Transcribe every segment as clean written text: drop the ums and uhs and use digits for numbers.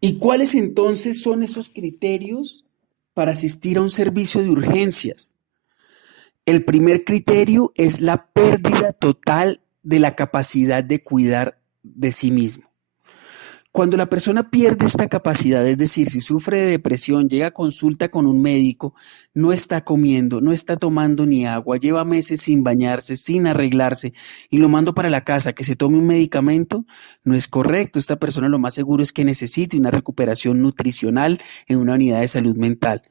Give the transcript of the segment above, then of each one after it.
¿Y cuáles entonces son esos criterios para asistir a un servicio de urgencias? El primer criterio es la pérdida total de la capacidad de cuidar de sí mismo. Cuando la persona pierde esta capacidad, es decir, si sufre de depresión, llega a consulta con un médico, no está comiendo, no está tomando ni agua, lleva meses sin bañarse, sin arreglarse y lo mando para la casa que se tome un medicamento, no es correcto. Esta persona lo más seguro es que necesite una recuperación nutricional en una unidad de salud mental.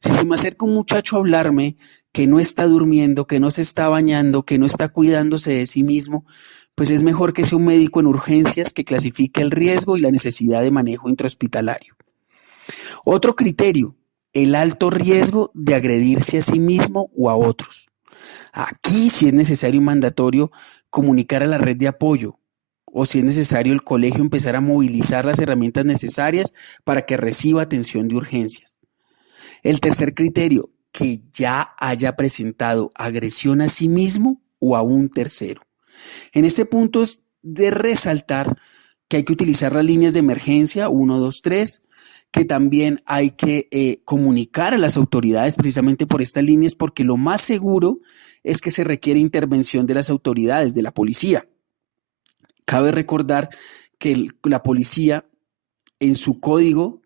Si se me acerca un muchacho a hablarme que no está durmiendo, que no se está bañando, que no está cuidándose de sí mismo, pues es mejor que sea un médico en urgencias que clasifique el riesgo y la necesidad de manejo intrahospitalario. Otro criterio, el alto riesgo de agredirse a sí mismo o a otros. Aquí, si es necesario y mandatorio, comunicar a la red de apoyo, o si es necesario el colegio empezar a movilizar las herramientas necesarias para que reciba atención de urgencias. El tercer criterio, que ya haya presentado agresión a sí mismo o a un tercero. En este punto es de resaltar que hay que utilizar las líneas de emergencia 123, que también hay que comunicar a las autoridades precisamente por estas líneas, porque lo más seguro es que se requiere intervención de las autoridades, de la policía. Cabe recordar que la policía en su código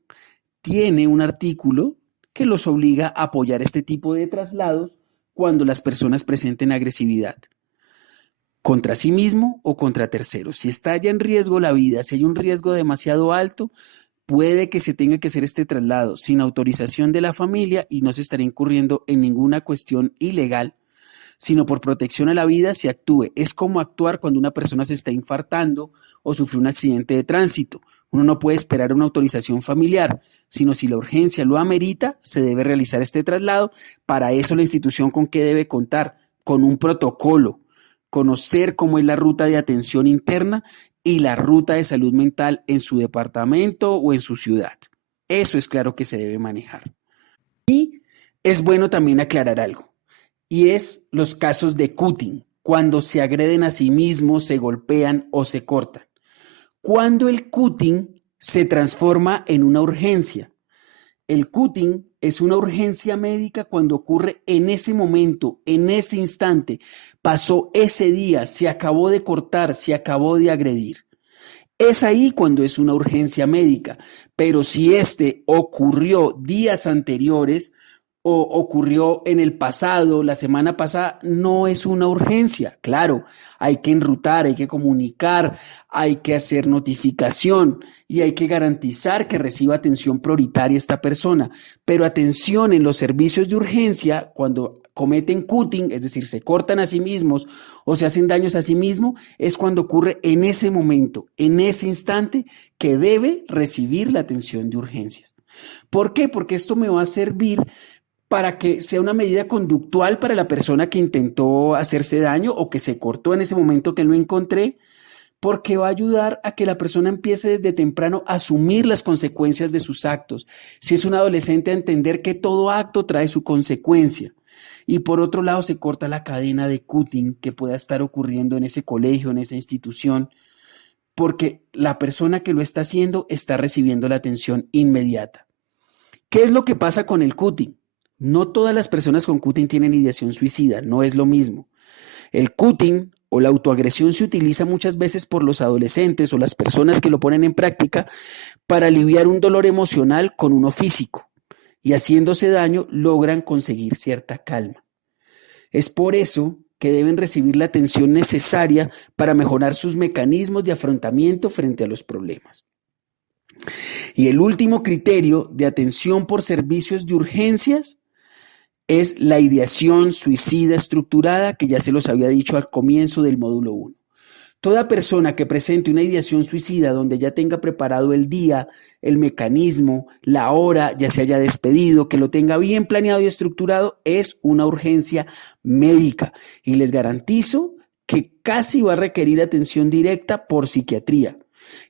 tiene un artículo que los obliga a apoyar este tipo de traslados cuando las personas presenten agresividad contra sí mismo o contra terceros. Si está ya en riesgo la vida, si hay un riesgo demasiado alto, puede que se tenga que hacer este traslado sin autorización de la familia y no se estará incurriendo en ninguna cuestión ilegal, sino por protección a la vida se actúe. Es como actuar cuando una persona se está infartando o sufre un accidente de tránsito. Uno no puede esperar una autorización familiar, sino si la urgencia lo amerita, se debe realizar este traslado. Para eso la institución con qué debe contar, con un protocolo, conocer cómo es la ruta de atención interna y la ruta de salud mental en su departamento o en su ciudad. Eso es claro que se debe manejar. Y es bueno también aclarar algo, y es los casos de cutting, cuando se agreden a sí mismos, se golpean o se cortan. Cuando el cutting se transforma en una urgencia. El cutting es una urgencia médica cuando ocurre en ese momento, en ese instante. Pasó ese día, se acabó de cortar, se acabó de agredir. Es ahí cuando es una urgencia médica. Pero si este ocurrió días anteriores o ocurrió en el pasado, la semana pasada, no es una urgencia. Claro, hay que enrutar, hay que comunicar, hay que hacer notificación y hay que garantizar que reciba atención prioritaria esta persona. Pero atención, en los servicios de urgencia, cuando cometen cutting, es decir, se cortan a sí mismos o se hacen daños a sí mismos, es cuando ocurre en ese momento, en ese instante, que debe recibir la atención de urgencias. ¿Por qué? Porque esto me va a servir para que sea una medida conductual para la persona que intentó hacerse daño o que se cortó en ese momento que no encontré, porque va a ayudar a que la persona empiece desde temprano a asumir las consecuencias de sus actos. Si es un adolescente, a entender que todo acto trae su consecuencia. Y por otro lado, se corta la cadena de cutting que pueda estar ocurriendo en ese colegio, en esa institución, porque la persona que lo está haciendo está recibiendo la atención inmediata. ¿Qué es lo que pasa con el cutting? No todas las personas con cutting tienen ideación suicida, no es lo mismo. El cutting o la autoagresión se utiliza muchas veces por los adolescentes o las personas que lo ponen en práctica para aliviar un dolor emocional con uno físico y haciéndose daño logran conseguir cierta calma. Es por eso que deben recibir la atención necesaria para mejorar sus mecanismos de afrontamiento frente a los problemas. Y el último criterio de atención por servicios de urgencias es la ideación suicida estructurada, que ya se los había dicho al comienzo del módulo 1. Toda persona que presente una ideación suicida donde ya tenga preparado el día, el mecanismo, la hora, ya se haya despedido, que lo tenga bien planeado y estructurado, es una urgencia médica. Y les garantizo que casi va a requerir atención directa por psiquiatría.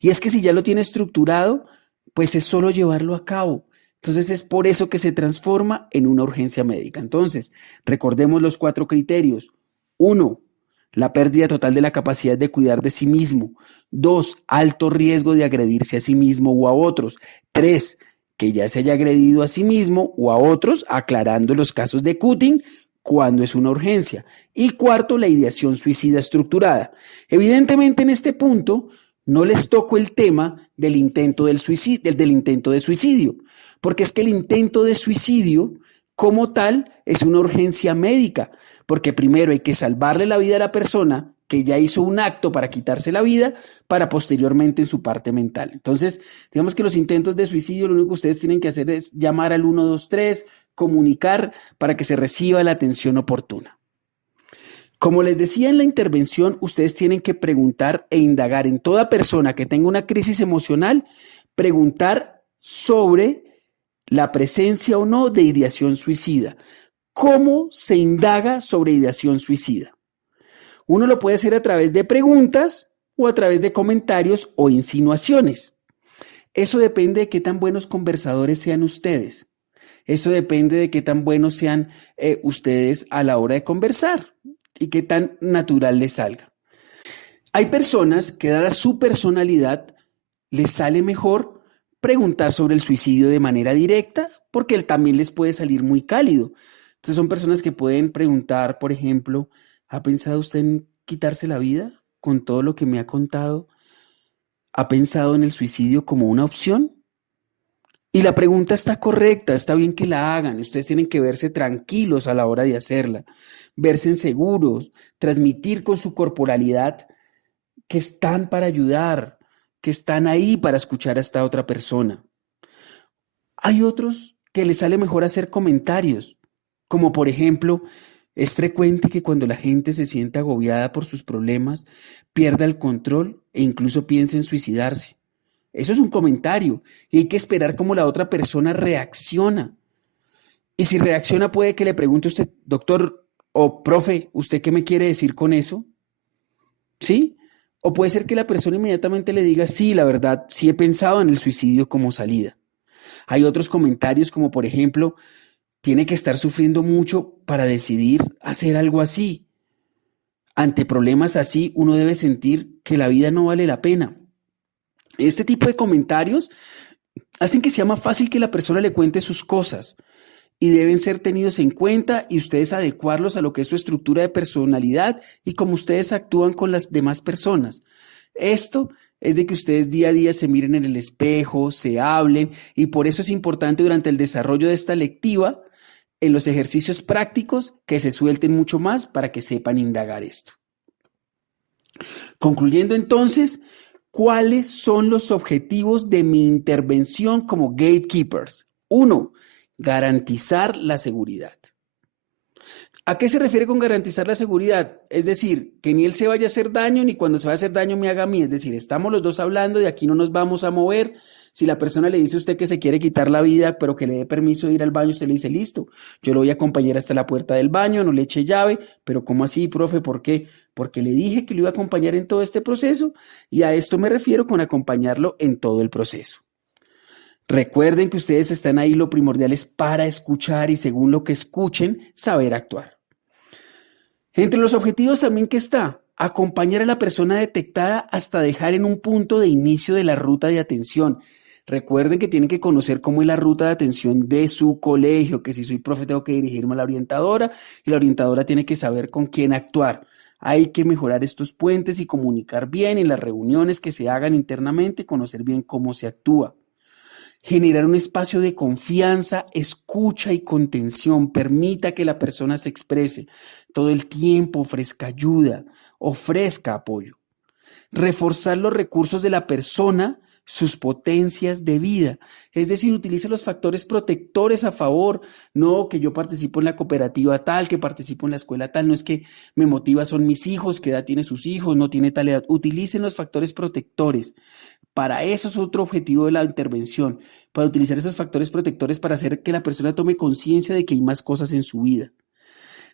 Y es que si ya lo tiene estructurado, pues es solo llevarlo a cabo. Entonces es por eso que se transforma en una urgencia médica. Entonces, recordemos los 4 criterios. 1, la pérdida total de la capacidad de cuidar de sí mismo. 2, alto riesgo de agredirse a sí mismo o a otros. 3, que ya se haya agredido a sí mismo o a otros, aclarando los casos de cutting cuando es una urgencia. Y 4, la ideación suicida estructurada. Evidentemente en este punto no les toco el tema del intento de suicidio, porque es que el intento de suicidio como tal es una urgencia médica, porque primero hay que salvarle la vida a la persona que ya hizo un acto para quitarse la vida, para posteriormente en su parte mental. Entonces, digamos que los intentos de suicidio, lo único que ustedes tienen que hacer es llamar al 123, comunicar para que se reciba la atención oportuna. Como les decía en la intervención, ustedes tienen que preguntar e indagar en toda persona que tenga una crisis emocional, preguntar sobre la presencia o no de ideación suicida. ¿Cómo se indaga sobre ideación suicida? Uno lo puede hacer a través de preguntas o a través de comentarios o insinuaciones. Eso depende de qué tan buenos conversadores sean ustedes. Eso depende de qué tan buenos sean ustedes a la hora de conversar y qué tan natural les salga. Hay personas que, dada su personalidad, les sale mejor preguntar sobre el suicidio de manera directa porque él también les puede salir muy cálido. Entonces son personas que pueden preguntar, por ejemplo, ¿ha pensado usted en quitarse la vida con todo lo que me ha contado? ¿Ha pensado en el suicidio como una opción? Y la pregunta está correcta, está bien que la hagan. Ustedes tienen que verse tranquilos a la hora de hacerla, verse seguros, transmitir con su corporalidad que están para ayudar, que están ahí para escuchar a esta otra persona. Hay otros que les sale mejor hacer comentarios, como por ejemplo, es frecuente que cuando la gente se sienta agobiada por sus problemas, pierda el control e incluso piense en suicidarse. Eso es un comentario y hay que esperar cómo la otra persona reacciona. Y si reacciona, puede que le pregunte a usted, doctor o profe, ¿usted qué me quiere decir con eso? ¿Sí? O puede ser que la persona inmediatamente le diga, sí, la verdad, sí he pensado en el suicidio como salida. Hay otros comentarios como, por ejemplo, tiene que estar sufriendo mucho para decidir hacer algo así. Ante problemas así, uno debe sentir que la vida no vale la pena. Este tipo de comentarios hacen que sea más fácil que la persona le cuente sus cosas y deben ser tenidos en cuenta y ustedes adecuarlos a lo que es su estructura de personalidad y cómo ustedes actúan con las demás personas. Esto es de que ustedes día a día se miren en el espejo, se hablen y por eso es importante durante el desarrollo de esta lectiva, en los ejercicios prácticos, que se suelten mucho más para que sepan indagar esto. Concluyendo entonces, ¿cuáles son los objetivos de mi intervención como gatekeepers? 1. Garantizar la seguridad. ¿A qué se refiere con garantizar la seguridad? Es decir, que ni él se vaya a hacer daño, ni cuando se va a hacer daño me haga a mí. Es decir, estamos los dos hablando, de aquí no nos vamos a mover. Si la persona le dice a usted que se quiere quitar la vida, pero que le dé permiso de ir al baño, usted le dice, listo, yo lo voy a acompañar hasta la puerta del baño, no le eche llave. Pero ¿cómo así, profe? ¿Por qué? Porque le dije que lo iba a acompañar en todo este proceso y a esto me refiero con acompañarlo en todo el proceso. Recuerden que ustedes están ahí, lo primordial es para escuchar y según lo que escuchen, saber actuar. Entre los objetivos también que está, acompañar a la persona detectada hasta dejar en un punto de inicio de la ruta de atención. Recuerden que tienen que conocer cómo es la ruta de atención de su colegio, que si soy profe tengo que dirigirme a la orientadora y la orientadora tiene que saber con quién actuar. Hay que mejorar estos puentes y comunicar bien en las reuniones que se hagan internamente, conocer bien cómo se actúa. Generar un espacio de confianza, escucha y contención. Permita que la persona se exprese. Todo el tiempo ofrezca ayuda, ofrezca apoyo. Reforzar los recursos de la persona, sus potencias de vida. Es decir, utilice los factores protectores a favor. No que yo participo en la cooperativa tal, que participo en la escuela tal. No es que me motiva, son mis hijos, qué edad tiene sus hijos, no tiene tal edad. Utilicen los factores protectores. Para eso es otro objetivo de la intervención, para utilizar esos factores protectores para hacer que la persona tome conciencia de que hay más cosas en su vida.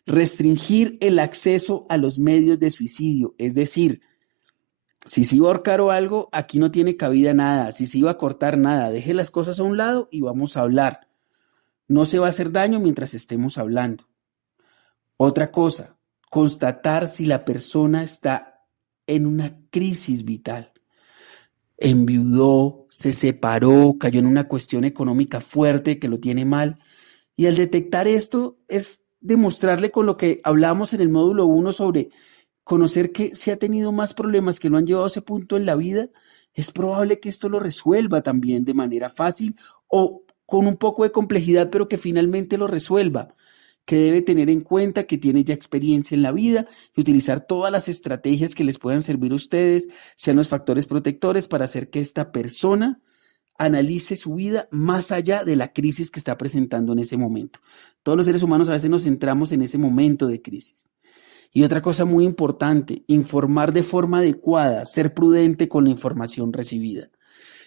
Restringir el acceso a los medios de suicidio, es decir, si se iba a ahorcar o algo, aquí no tiene cabida nada, si se iba a cortar nada, deje las cosas a un lado y vamos a hablar. No se va a hacer daño mientras estemos hablando. Otra cosa, constatar si la persona está en una crisis vital. Enviudó, se separó, cayó en una cuestión económica fuerte que lo tiene mal. Y al detectar esto es demostrarle con lo que hablamos en el módulo 1 sobre conocer que si ha tenido más problemas que lo han llevado a ese punto en la vida, es probable que esto lo resuelva también de manera fácil o con un poco de complejidad, pero que finalmente lo resuelva, que debe tener en cuenta que tiene ya experiencia en la vida y utilizar todas las estrategias que les puedan servir a ustedes, sean los factores protectores para hacer que esta persona analice su vida más allá de la crisis que está presentando en ese momento. Todos los seres humanos a veces nos centramos en ese momento de crisis. Y otra cosa muy importante, informar de forma adecuada, ser prudente con la información recibida.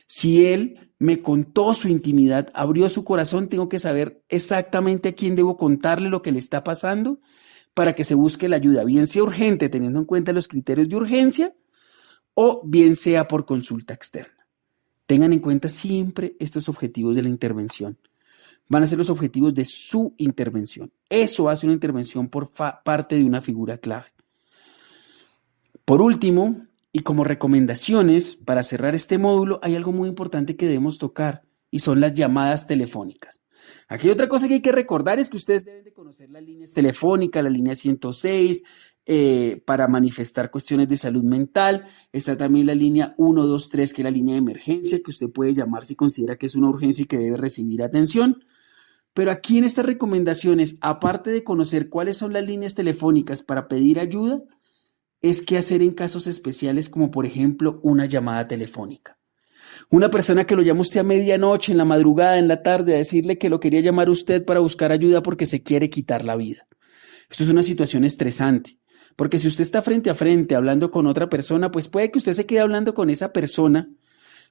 Si él me contó su intimidad, abrió su corazón, tengo que saber exactamente a quién debo contarle lo que le está pasando para que se busque la ayuda, bien sea urgente, teniendo en cuenta los criterios de urgencia, o bien sea por consulta externa. Tengan en cuenta siempre estos objetivos de la intervención. Van a ser los objetivos de su intervención. Eso hace una intervención por parte de una figura clave. Por último, y como recomendaciones para cerrar este módulo, hay algo muy importante que debemos tocar y son las llamadas telefónicas. Aquí otra cosa que hay que recordar es que ustedes deben de conocer las líneas telefónicas, la línea 106, para manifestar cuestiones de salud mental. Está también la línea 123, que es la línea de emergencia, que usted puede llamar si considera que es una urgencia y que debe recibir atención. Pero aquí en estas recomendaciones, aparte de conocer cuáles son las líneas telefónicas para pedir ayuda, es qué hacer en casos especiales como por ejemplo una llamada telefónica. Una persona que lo llama usted a medianoche, en la madrugada, en la tarde, a decirle que lo quería llamar usted para buscar ayuda porque se quiere quitar la vida. Esto es una situación estresante, porque si usted está frente a frente hablando con otra persona, pues puede que usted se quede hablando con esa persona,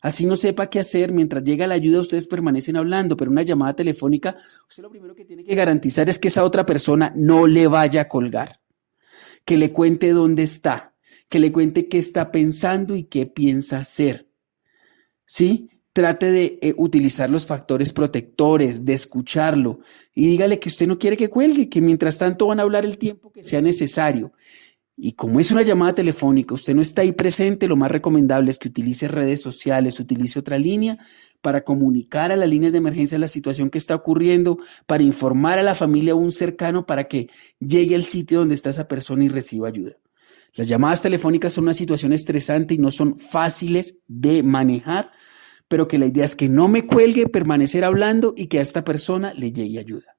así no sepa qué hacer, mientras llega la ayuda ustedes permanecen hablando, pero una llamada telefónica, usted lo primero que tiene que garantizar es que esa otra persona no le vaya a colgar, que le cuente dónde está, que le cuente qué está pensando y qué piensa hacer. ¿Sí? Trate de utilizar los factores protectores, de escucharlo y dígale que usted no quiere que cuelgue, que mientras tanto van a hablar el tiempo que sea necesario. Y como es una llamada telefónica, usted no está ahí presente, lo más recomendable es que utilice redes sociales, utilice otra línea para comunicar a las líneas de emergencia la situación que está ocurriendo, para informar a la familia o un cercano para que llegue al sitio donde está esa persona y reciba ayuda. Las llamadas telefónicas son una situación estresante y no son fáciles de manejar, pero que la idea es que no me cuelgue, permanecer hablando y que a esta persona le llegue ayuda.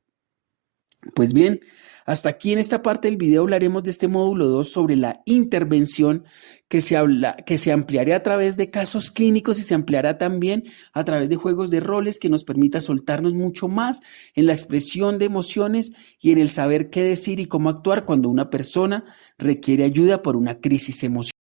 Pues bien, hasta aquí en esta parte del video hablaremos de este módulo 2 sobre la intervención que se ampliará a través de casos clínicos y se ampliará también a través de juegos de roles que nos permita soltarnos mucho más en la expresión de emociones y en el saber qué decir y cómo actuar cuando una persona requiere ayuda por una crisis emocional.